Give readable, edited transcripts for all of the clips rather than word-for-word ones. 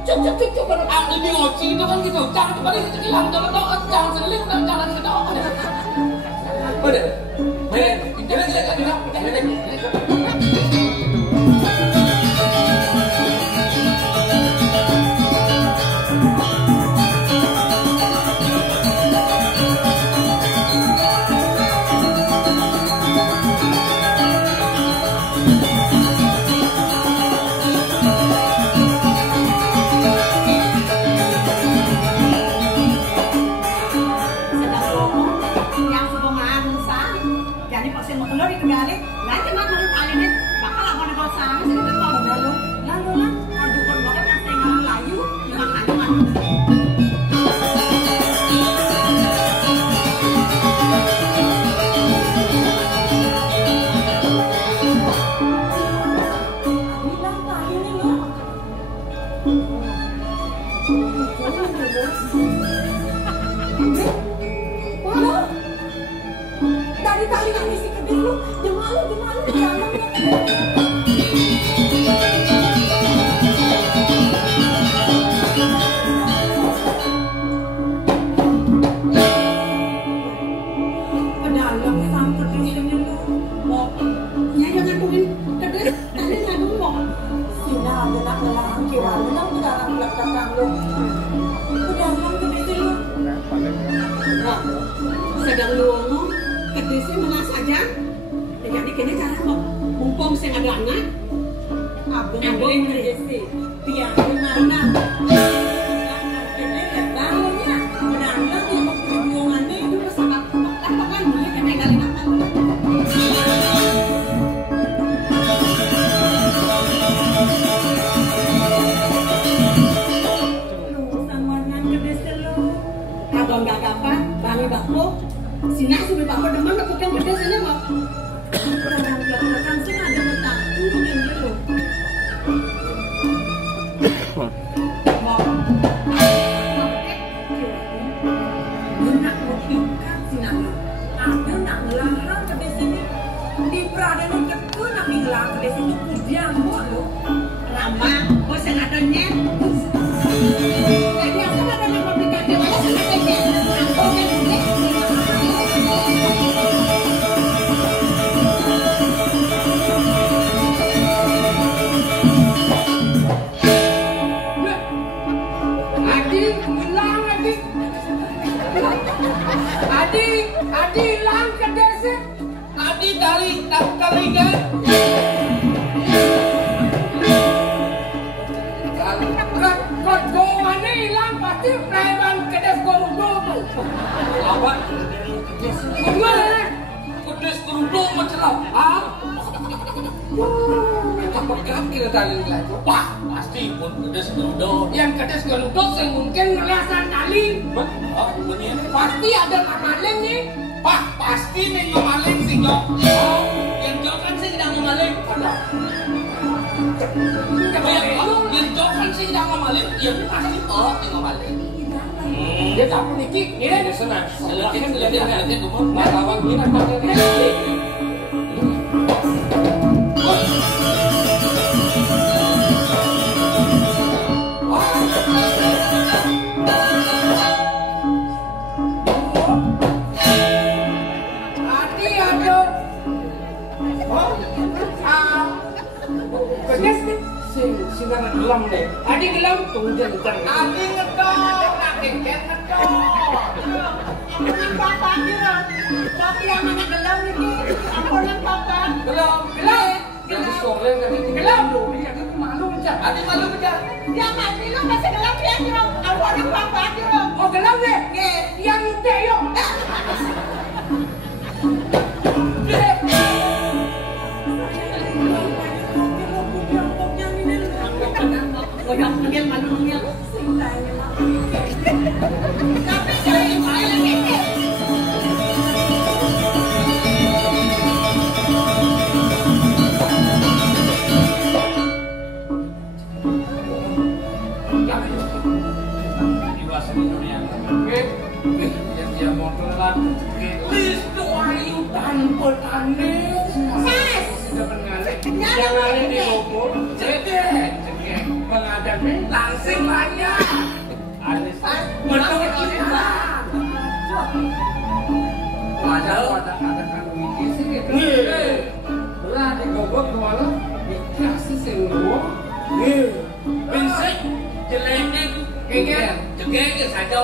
Cuk lebih ngoci itu kan gitu. Jangan kembali hilang, jangan doang, jangan seling, jangan kedok. Udah. Dari tali nangis ke dulu, dia malu pedalang sampai sini lu, mau jangan tungguin kedes, tadi ngadu mau, sini ada nak ngelarang kira, nak ngelarang belakang lu, pedalang kedes lu, sedang lu ngomong. Kedesnya mana saja, jadi kini cara kok mumpung saya ada anak, abang kedesi, biar mana, ini bangunnya, benar-benar dia mau perjuangannya itu sangat apa kan dia kena kali makan. Lu sama nan kedesi lu, abang gak apa, bang bakpo. Sini sudah bapak demen kepegang pedas ini mau. Belakang sini ada letak turun yang dulu. Mau. Nak mau ikat sini. Ada nak ngelarang pedas ini. Di Pradana ketu nak ngelarang pedas itu kudian mau lo. Ramah, bos yang adanya. Jadi aku ada nak memberikan dewa sana saja. Aku kan Adi hilang ke desa. Adi dari kan. Kalau goannya hilang pasti preman ke desa Gorudo tuh. Apa? Gimana? Kedes Gorudo mencerap. Ah? Kita pegang kita tali lagi. Wah, pasti pun kedes Gorudo. Yang kedes Gorudo yang mungkin ngelasan tali. Pasti ada kamaling nih. Pak, pasti nih ngamaling sih Jok. Oh, yang Jok kan sih tidak ngamaling. Yang Jok kan sih tidak ngamaling. Ya pasti yang ngamaling. Dia tahu niki, ini ada senang. Lihat umur. Nah, lawan kita pakai. Sinang gelam deh. Adi gelam tunggu ntar. Adi ngedok, adi ngedok. Ampunan papa kira. Papi yang mana gelam ini? Ampunan papa. Gelam. Yang sore tadi gelam lu. Iya itu malu aja. Adi malu aja. Ya mati lu masih gelam ya kira. Ampunan papa kira. Oh gelam deh. Yang itu yuk. Yang panggil malunya sintanya tapi saya malah gitu. Dewasa di dunia. Yang dia motoran. Please doain tanpa tanding. Sudah mengalir. Jangan di lumpur. Cekek. pengadaan langsing banyak. Alisan menurut kita. Padahal ada mikir sih gitu. Belah digogok kepala dikasih semua. Pinsik jeleknya kengker jegek saja.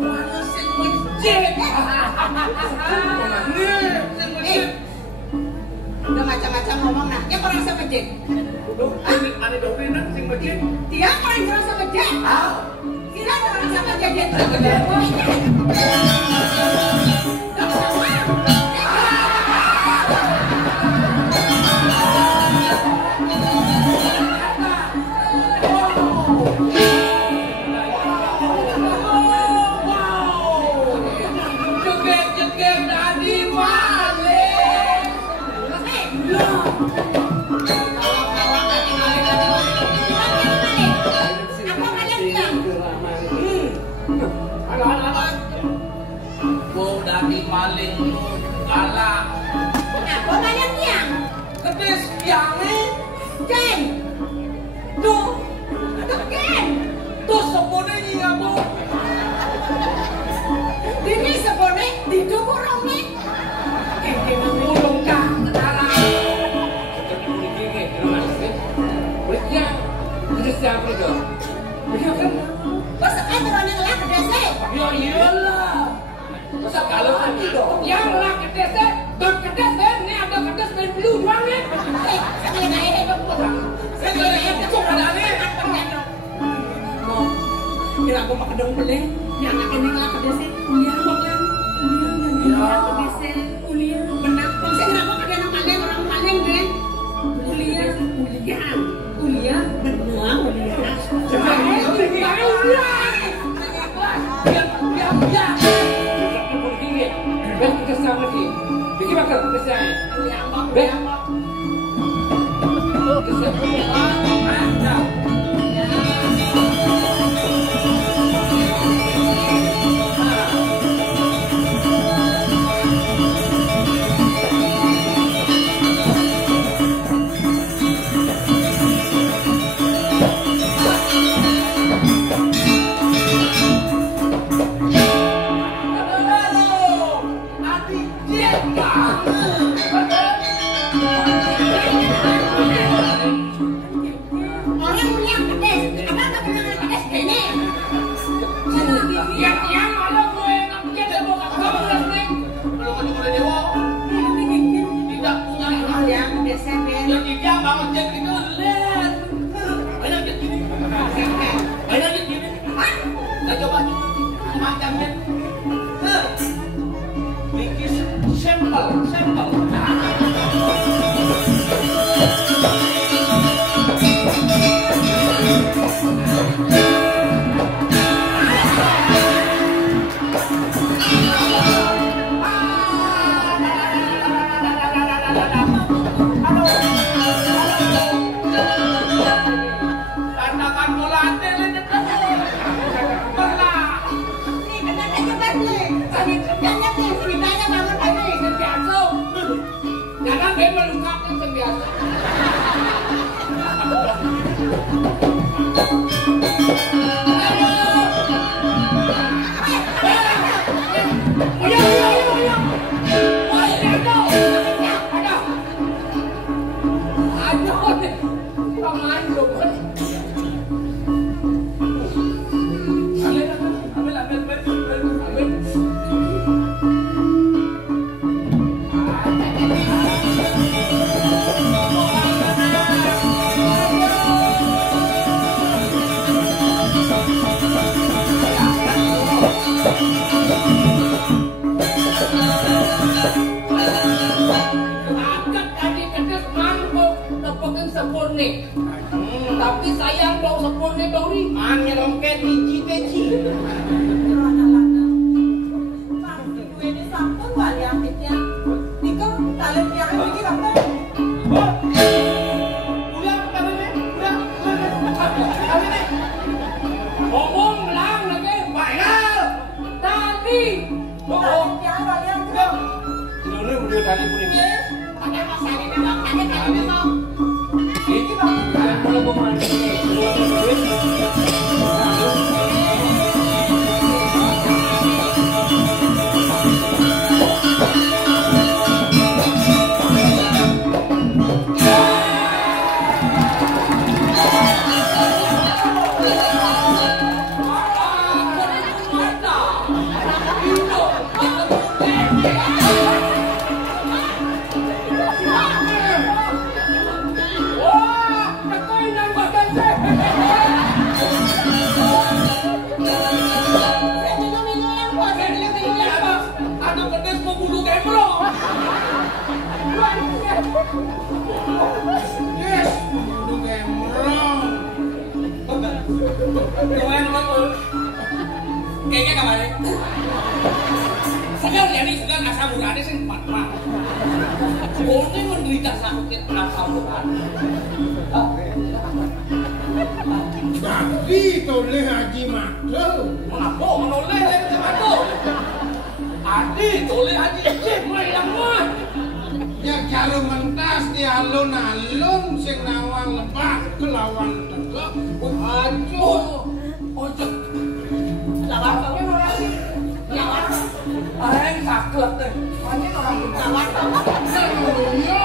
Mana sing becek. Sing becek. Udah macam-macam ngomong nah, yang orang sama becek. Ini ada dokternya sing becek. Dia orang merasa becek. Kira orang sama becek. Maling galak. Apa kalian tiang? Kedis tiangnya Ken. tuh Ken. tuh sebenarnya ya bu. Ini sebenarnya di dukung nih. Ulung kang galak. Sebenarnya gini, rumah sih. Berarti kedis siapa itu? Dia kan. Bos kan orang yang lain kedese. Ya iyalah. Masa kalau itu yang lah kedese, dan kedese ini ada kedes main blue doang nih. Kira aku makan dong peleng, yang akan ngelak kedese, kuliah makan, kuliah kedese, kuliah benar. Saya nggak mau ada orang maling deh, kuliah benua kuliah. Ben kesal lagi. Bikin bakal kesal. Ben. Kesal. Mantap. Tapi sayang dong sepurne dori. Mana longket biji keci. Ini sampun wali aktifnya. Niko talent yang bikin apa? Udah kawin nih. Ngomong lang lagi. Baiklah. Tadi. Talent yang wali aktif. Dulu udah tadi punya. Ada masalah memang, ada kali memang. Ini bang, kalau mau mandi. Kayaknya kabarnya segar ya nih, segar asam uratnya sih 4 mah. Boleh menderita sakit asam urat. Tapi toleh Haji Makro. Kenapa menoleh Haji Makro? Adi toleh Haji Cemai yang mah. Ya kalau mentas di alun-alun sing nawang lebak kelawan tegak. Aduh. Ojo. Lawan kau orang sih. Lawan. Aing saklek deh. Banyak orang lawan kau. Semuanya.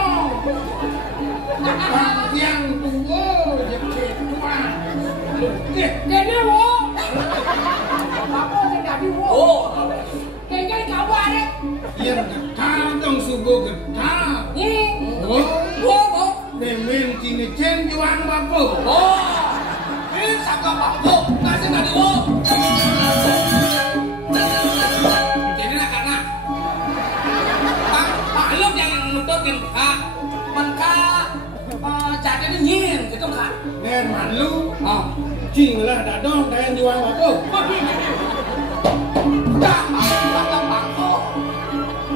Yang tua jadi tua. Jadi wo. Apa sih jadi wo? Oh. Kayaknya kawan deh. Yang getah dong subuh getah. Oh. Demen kini cen juang bapu. Oh. Ini saka bangku, kasih tadi wo. Jadi nak karena maklum yang nututin kak, mereka jadi dingin gitu kak. Ner malu. Cinglah dadong dan juang bapu. Saka bangku,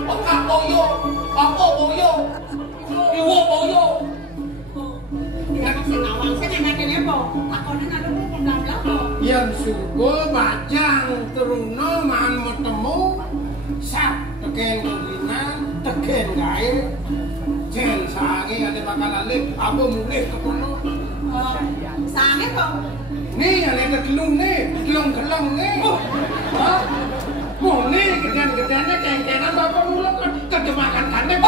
kak boyo, bapu boyo, iwo boyo. Tidak sih nawang sih nggak ada apa. Aku nih ada mau belak-belak kok. Yang subuh bajang teruno man metemu sak teken keginan teken gair jen sange ada bakal alik apa mulih kepono Sange kok. nih ada kekelung nih kelung nih mau nih gedan-gedannya keng-kengan bapak mulut kedemakan kandek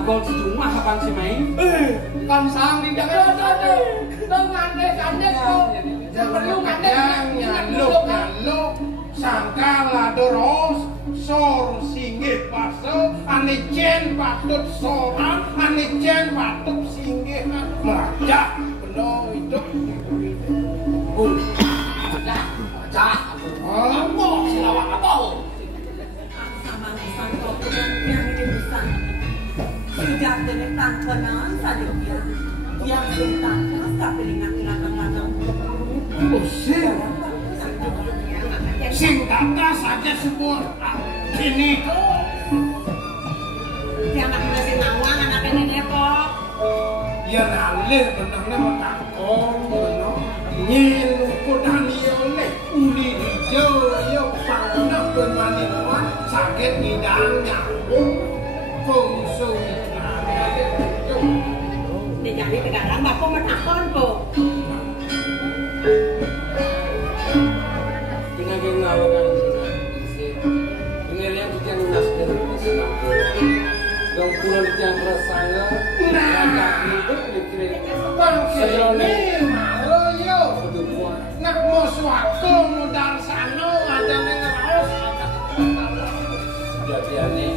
Gol sejumlah kapan sih main? kan sang di jangan Ngandek kok. Perlu ngandek. nyaluk sangkala doros sor singgih paso ane jen patut soran ane jen patut singgih merajak benda hidup Apa silawak apa? Sama nisan kok yang ini besar. Sudah tenetang kenan saja dia. Yang tenetang tak pelingan-pelingan. sing kata saja semua kini Yang anak nasi nawang anak ini kok. ya nalir benangnya matakong benang nyilu kodani oleh uni hijau yo panah bermaniman sakit ngidang nyambung fungsu Dijadi tegarang bapak metakon kok. Pinaginawagan dengan yang kita nasken di kampung. Dong pulang di yang rasanya, nak hidup dikira. Sejone malo yo nak mau suatu modal sano ada ngeraos Jadi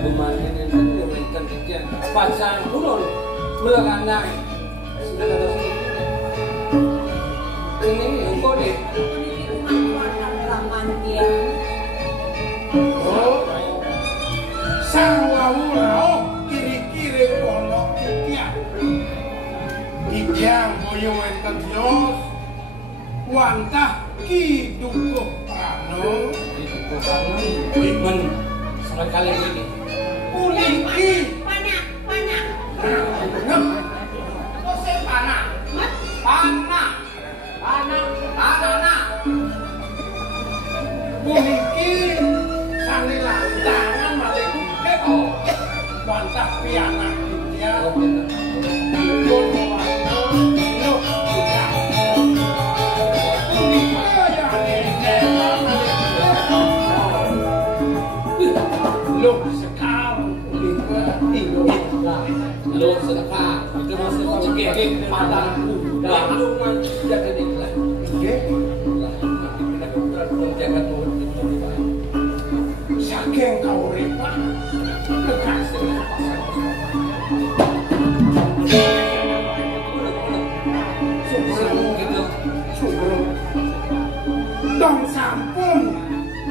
bumanin itu diberikan sekian pacaran kulon melakukan sudah ada ini engkau deh. sawawurao kiri-kiri polok kitiak Idyang boyongan ketios wantah kidukuh prano Itu bukan iman sekali ini. uliki Panak. ngep Kau saya panah. puniki sane lantangan malih kude bantah pianak dia pun warna lho lho sekarang Halo sedekah, itu maksudnya cekik padang dan luman jaga diri. nggih Kita kebetulan jaga Tuhan itu. saking kauripan kekasih dong sampun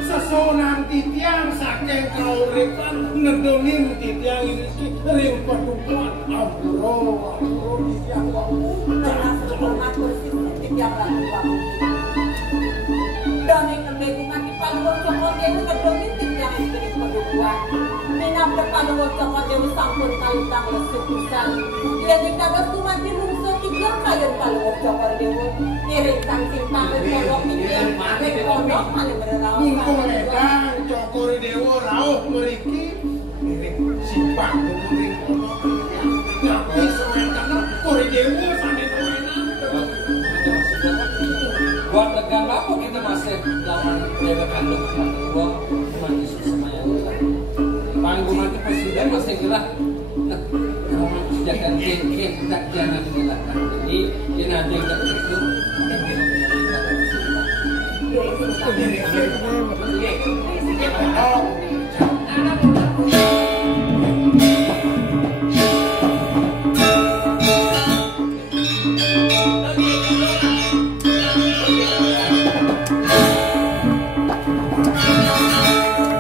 sesonan titiang saking kauripan ngedongin titiang iki ring padukuhan ampuro titiang wau Matur tiap lagu wae. Doning kebegungan di Paluwur Joko Dewi kedongin tiap istri padukuhan. Minap Paluwur Joko Dewi sampun kalintang lesuk pisan. Yen dikados dumadi mungsu tiap kayun Paluwur Joko Dewi. Iring kang simpang pondok iki nek pondok malih bereraos. mumpung edan Joko Dewa rawuh mriki mirip simpang ring kono tapi sementara Joko Dewa sampe Buat tegang apa kita masih lawan jaga kandung gua cuma Yesus sama yang lain. Panggung nanti presiden masih gila. Nah, jaga kek tak jangan dilakukan. Jadi dia nanti tak itu. Oh,